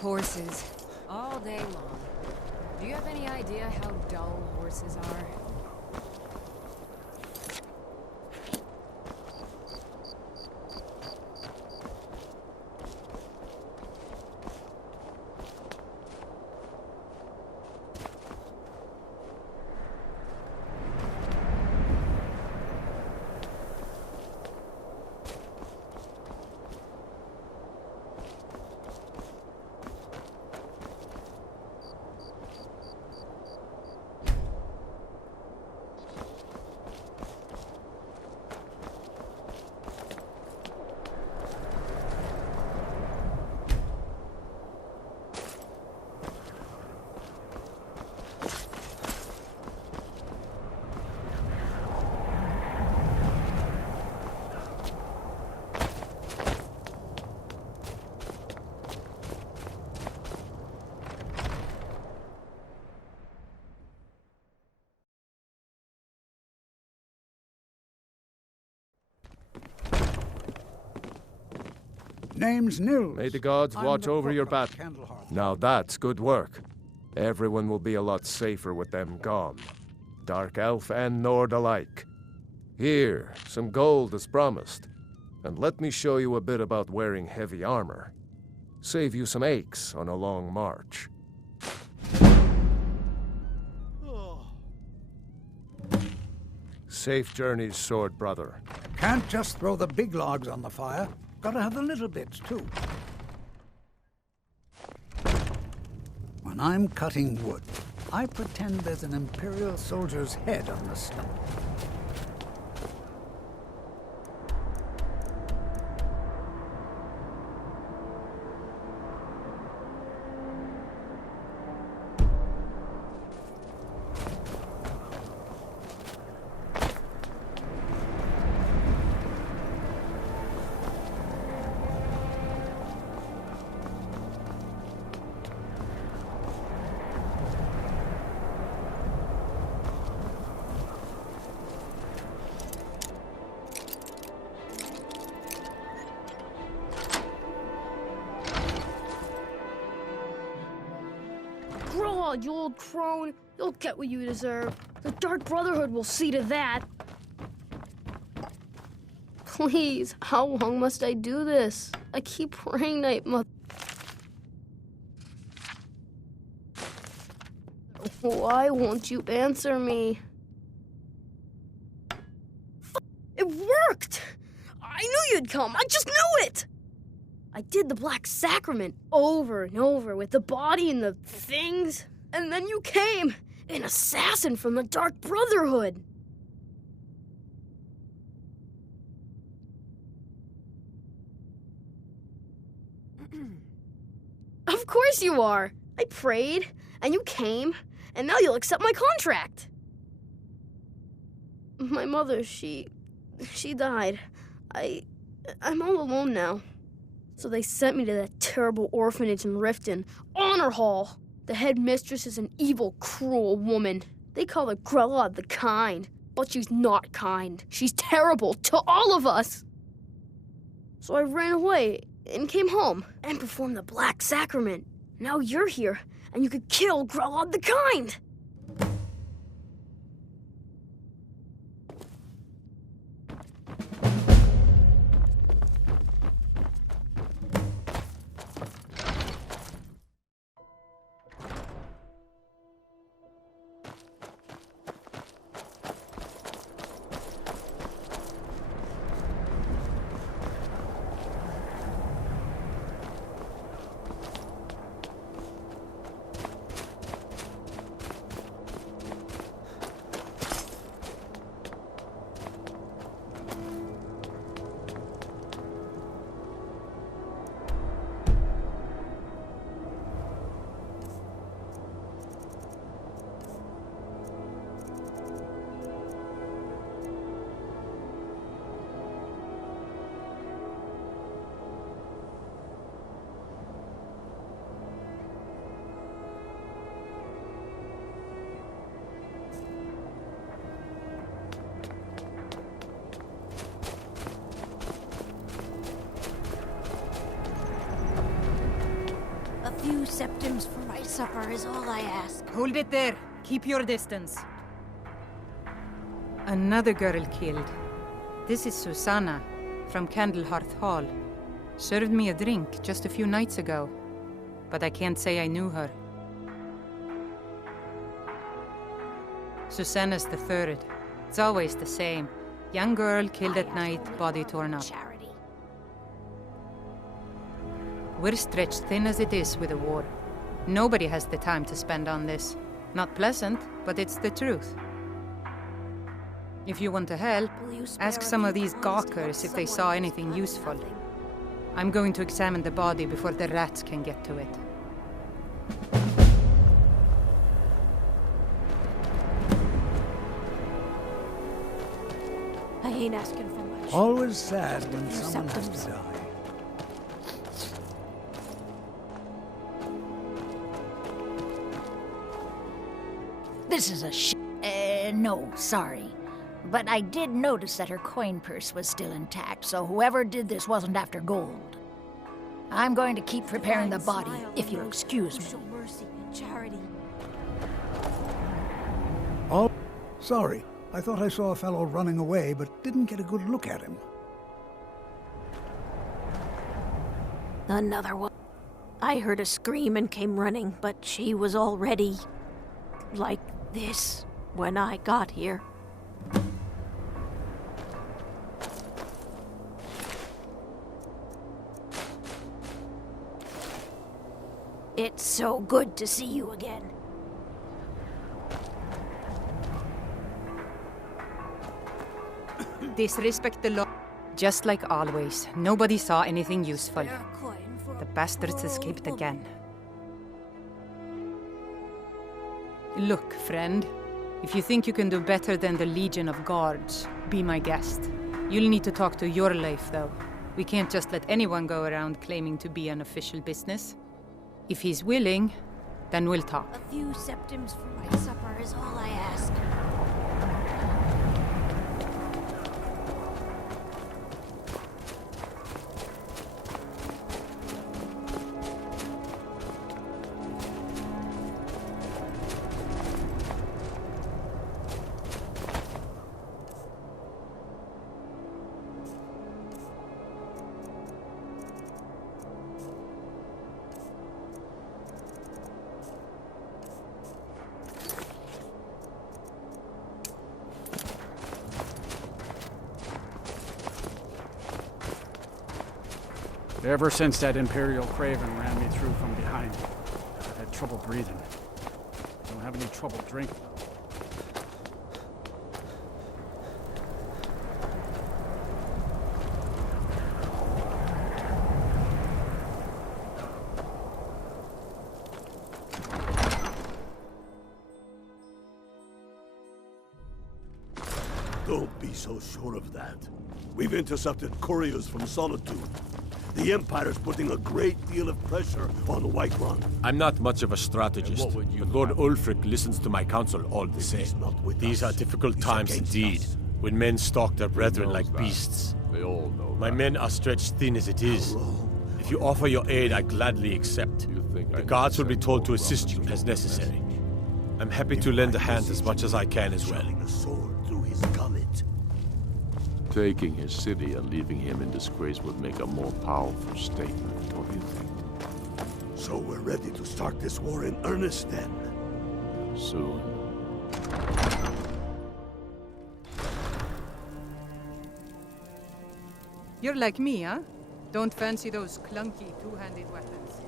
Horses. All day long. Do you have any idea how dull horses are? Name's Nils. May the gods I'm watch the over cook your of battle. Candlehearth. Now that's good work. Everyone will be a lot safer with them gone. Dark elf and Nord alike. Here, some gold as promised. And let me show you a bit about wearing heavy armor. Save you some aches on a long march. Safe journeys, sword brother. Can't just throw the big logs on the fire. Gotta have the little bits, too. When I'm cutting wood, I pretend there's an Imperial soldier's head on the stump. Grow, you old crone. You'll get what you deserve. The Dark Brotherhood will see to that. Please, how long must I do this? I keep praying night, mother. Why won't you answer me? It worked! I knew you'd come. I just knew it! I did the Black Sacrament over and over with the body and the things. And then you came, an assassin from the Dark Brotherhood. Of course you are. I prayed, and you came, and now you'll accept my contract. My mother, she died. I'm all alone now. So they sent me to that terrible orphanage in Riften, Honor Hall. The head mistress is an evil, cruel woman. They call her Grella the Kind, but she's not kind. She's terrible to all of us. So I ran away and came home and performed the Black Sacrament. Now you're here, and you could kill Grella the Kind. Few septims for my supper is all I ask. Hold it there. Keep your distance. Another girl killed. This is Susanna, from Candlehearth Hall. Served me a drink just a few nights ago, but I can't say I knew her. Susanna's the third. It's always the same. Young girl killed at night, body torn up. Charity. We're stretched thin as it is with the war. Nobody has the time to spend on this. Not pleasant, but it's the truth. If you want to help, Will you spare ask a some of few these pounds to help gawkers if they saw someone anything who's got useful. nothing? I'm going to examine the body before the rats can get to it. I ain't asking for much. Always sad when You someone has septums. to die. This is a no, sorry. But I did notice that her coin purse was still intact, so whoever did this wasn't after gold. I'm going to keep preparing the body, if you'll excuse me. Show mercy and charity. Oh, sorry. I thought I saw a fellow running away, but didn't get a good look at him. Another one. I heard a scream and came running, but she was already like this when I got here. It's so good to see you again. Disrespect the law. Just like always, nobody saw anything useful. Spare a coin for The a bastards poor escaped old woman. again. Look, friend. If you think you can do better than the Legion of Guards, be my guest. You'll need to talk to your life, though. We can't just let anyone go around claiming to be an official business. If he's willing, then we'll talk. A few septims for my supper is all I ask. Ever since that Imperial Craven ran me through from behind, I've had trouble breathing. I don't have any trouble drinking. Don't be so sure of that. We've intercepted couriers from Solitude. The Empire's putting a great deal of pressure on Whiterun. I'm not much of a strategist, And what would you but Lord have? Ulfric listens to my counsel all the same. He's not with These us. are difficult He's times against indeed, us. when men stalk their brethren knows like that. beasts. They all know My that. men are stretched thin as it is. If you offer your aid, I gladly accept. You think I The need guards to will be send told to more assist you runners as to necessary. I'm happy to lend a hand as much as I can as well. Shoving a sword through his gullet. Taking his city and leaving him in disgrace would make a more powerful statement, don't you think? So we're ready to start this war in earnest then. Soon. You're like me, huh? Don't fancy those clunky two-handed weapons.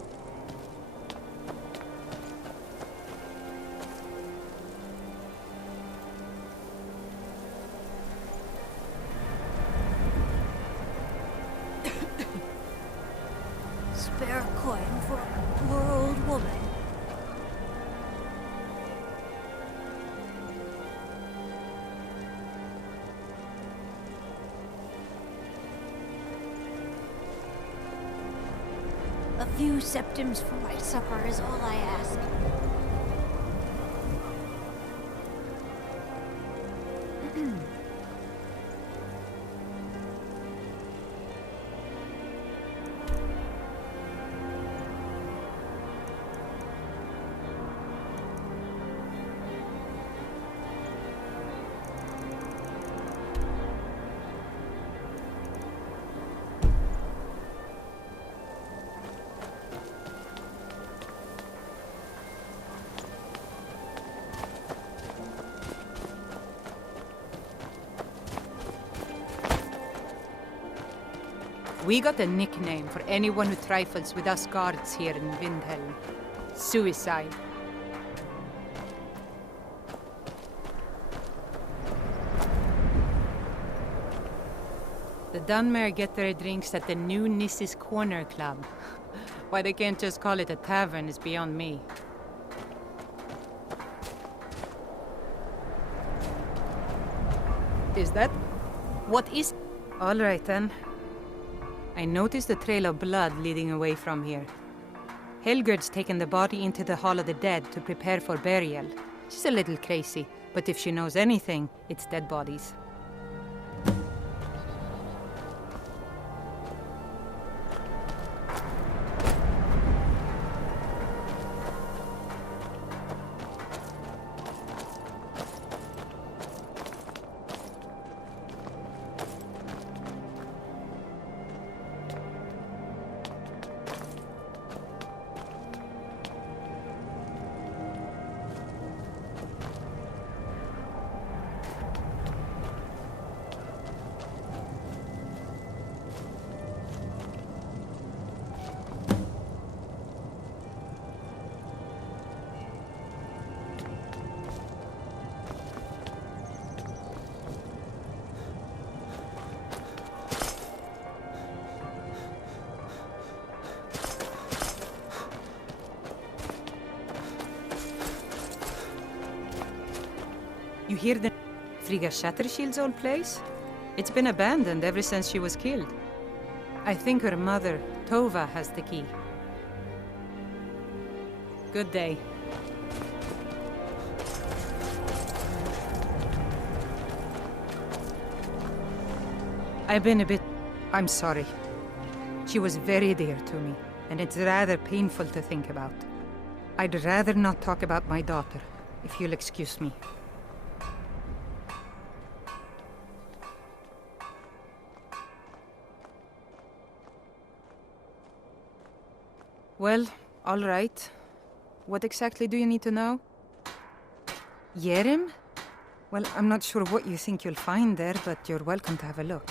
Spare a coin for a poor old woman. A few septims for my supper is all I ask. We got a nickname for anyone who trifles with us guards here in Windhelm. Suicide. The Dunmere get their drinks at the new Nissa's Corner Club. Why they can't just call it a tavern is beyond me. Is that... what is... All right, then. I noticed a trail of blood leading away from here. Helgerd's taken the body into the Hall of the Dead to prepare for burial. She's a little crazy, but if she knows anything, it's dead bodies. You hear the... Frigga Shattershield's old place? It's been abandoned ever since she was killed. I think her mother, Tova, has the key. Good day. I've been a bit... I'm sorry. She was very dear to me, and it's rather painful to think about. I'd rather not talk about my daughter, if you'll excuse me. Well, all right. What exactly do you need to know? Yerim? Well, I'm not sure what you think you'll find there, but you're welcome to have a look.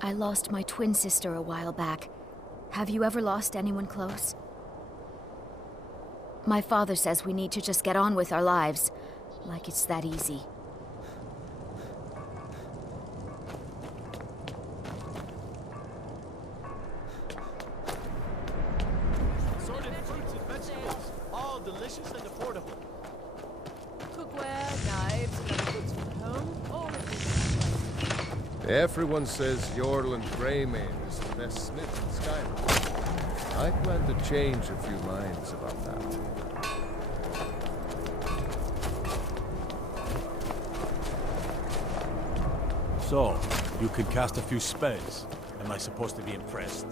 I lost my twin sister a while back. Have you ever lost anyone close? My father says we need to just get on with our lives. Like it's that easy. Assorted fruits and vegetables, all delicious and affordable. Cookware, knives, and other goods from home, all of this. Everyone says Jorland Greymane is the best smith in Skyrim. I plan to change a few minds about that. So, you can cast a few spells. Am I supposed to be impressed?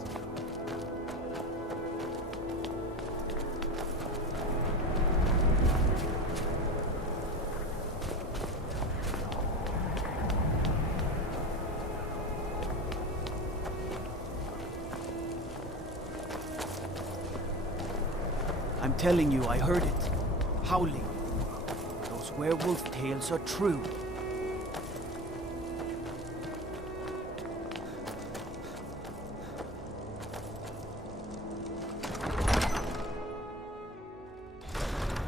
I'm telling you, I heard it. Howling. Those werewolf tales are true.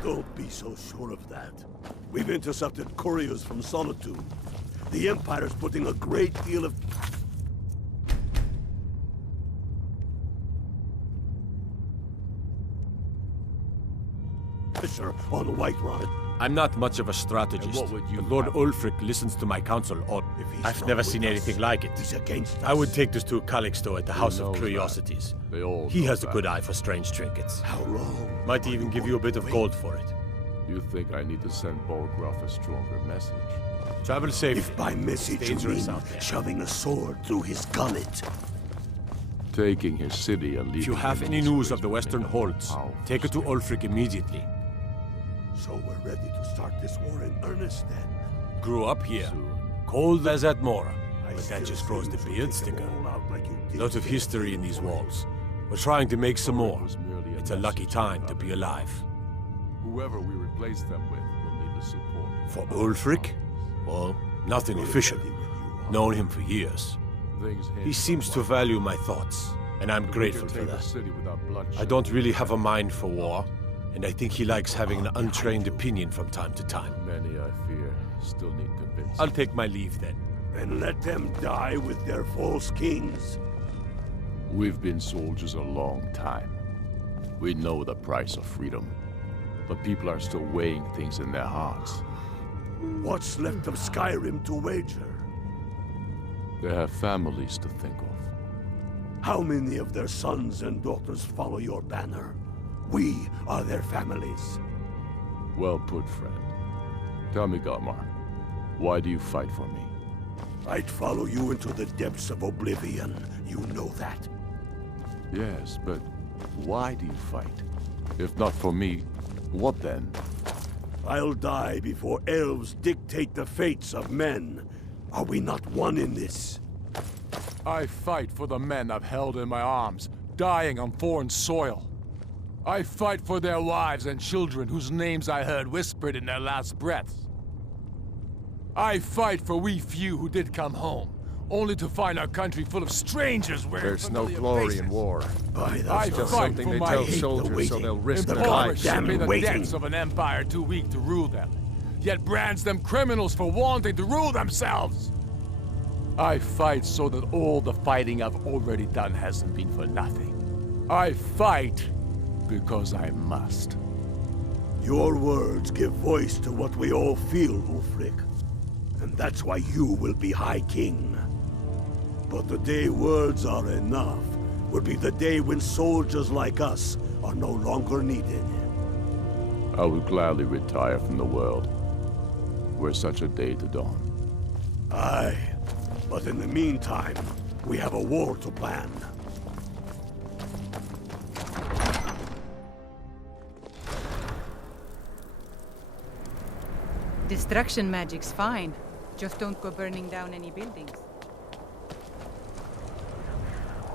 Don't be so sure of that. We've intercepted couriers from Solitude. The Empire's putting a great deal of pressure on Whiterun. I'm not much of a strategist. And what would you but Lord have? Ulfric listens to my counsel. If he's I've not never with seen us, anything like it. He's against us. I would take this to Calixto at the House of knows Curiosities. They all He know has a that. good eye for strange trinkets. How long? Might are even give going you a bit to of wait? gold for it. You think I need to send Bolgraf a stronger message? Travel safely. If by message It's you dangerous mean out there. shoving a sword through his gullet. Taking his city and leaving If you have him any in news disgrace of the would Western make a more Holds, powerful take it to statement. Ulfric immediately. So we're ready to start this war in earnest then. Grew up here. Soon. Cold as at Mora. I But that still just grows the think beard you'll take sticker. them all out like you did Lot of the history in these Warriors. walls. We're trying to make some more. It was merely a It's a lucky message time from to be others. alive. Whoever we replace them with will need the support. For of our Ulfric? armies. Well, nothing We're official. ready when you are. Known him for years. Things He hinge seems on to one value another. my thoughts, and I'm If we grateful could for take the that. city without bloodshed, I don't really have a mind for war, and I think he likes having an untrained opinion from time to time. Many, I fear, still need convincing. I'll take my leave then. And let them die with their false kings. We've been soldiers a long time. We know the price of freedom. But people are still weighing things in their hearts. What's left of Skyrim to wager? They have families to think of. How many of their sons and daughters follow your banner? We are their families. Well put, friend. Tell me, Galmar, why do you fight for me? I'd follow you into the depths of oblivion. You know that. Yes, but why do you fight? If not for me, what then? I'll die before elves dictate the fates of men. Are we not one in this? I fight for the men I've held in my arms, dying on foreign soil. I fight for their wives and children whose names I heard whispered in their last breaths. I fight for we few who did come home, only to find our country full of strangers wearing There's no familiar glory faces. in war. By the I It's just fight something for they my tell hate the soldiers so waiting. they'll risk The their Impoverished lives. goddamn be the waiting. depths of an empire too weak to rule them, yet brands them criminals for wanting to rule themselves. I fight so that all the fighting I've already done hasn't been for nothing. I fight because I must. Your words give voice to what we all feel, Ulfric. And that's why you will be High King. But the day words are enough will be the day when soldiers like us are no longer needed. I would gladly retire from the world, were such a day to dawn. Aye, but in the meantime, we have a war to plan. Destruction magic's fine. Just don't go burning down any buildings.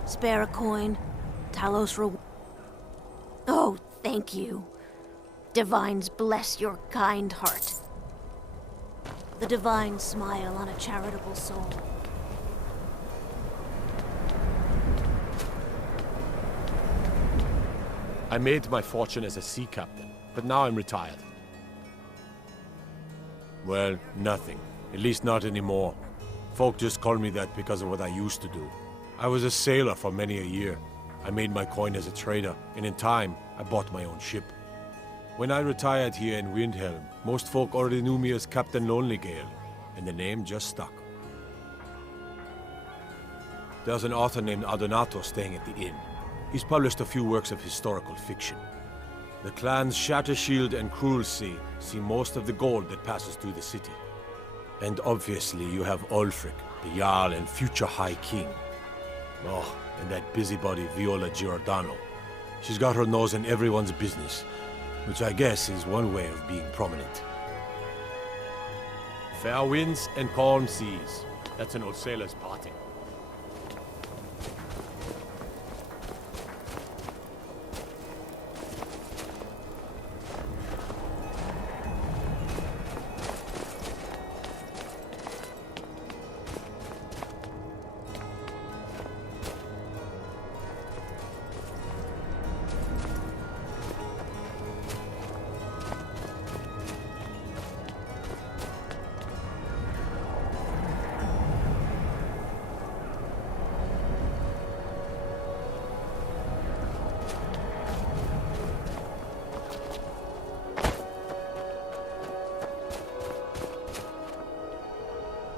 Spare a coin. Talos reward. Oh, thank you. Divines bless your kind heart. The divine smile on a charitable soul. I made my fortune as a sea captain, but now I'm retired. Well, nothing. At least not anymore. Folk just call me that because of what I used to do. I was a sailor for many a year. I made my coin as a trader, and in time, I bought my own ship. When I retired here in Windhelm, most folk already knew me as Captain Lonelygale, and the name just stuck. There's an author named Adonato staying at the inn. He's published a few works of historical fiction. The clans Shattershield and Cruelsea see most of the gold that passes through the city. And obviously you have Ulfric, the Jarl and future High King. Oh, and that busybody Viola Giordano. She's got her nose in everyone's business, which I guess is one way of being prominent. Fair winds and calm seas. That's an old sailor's party.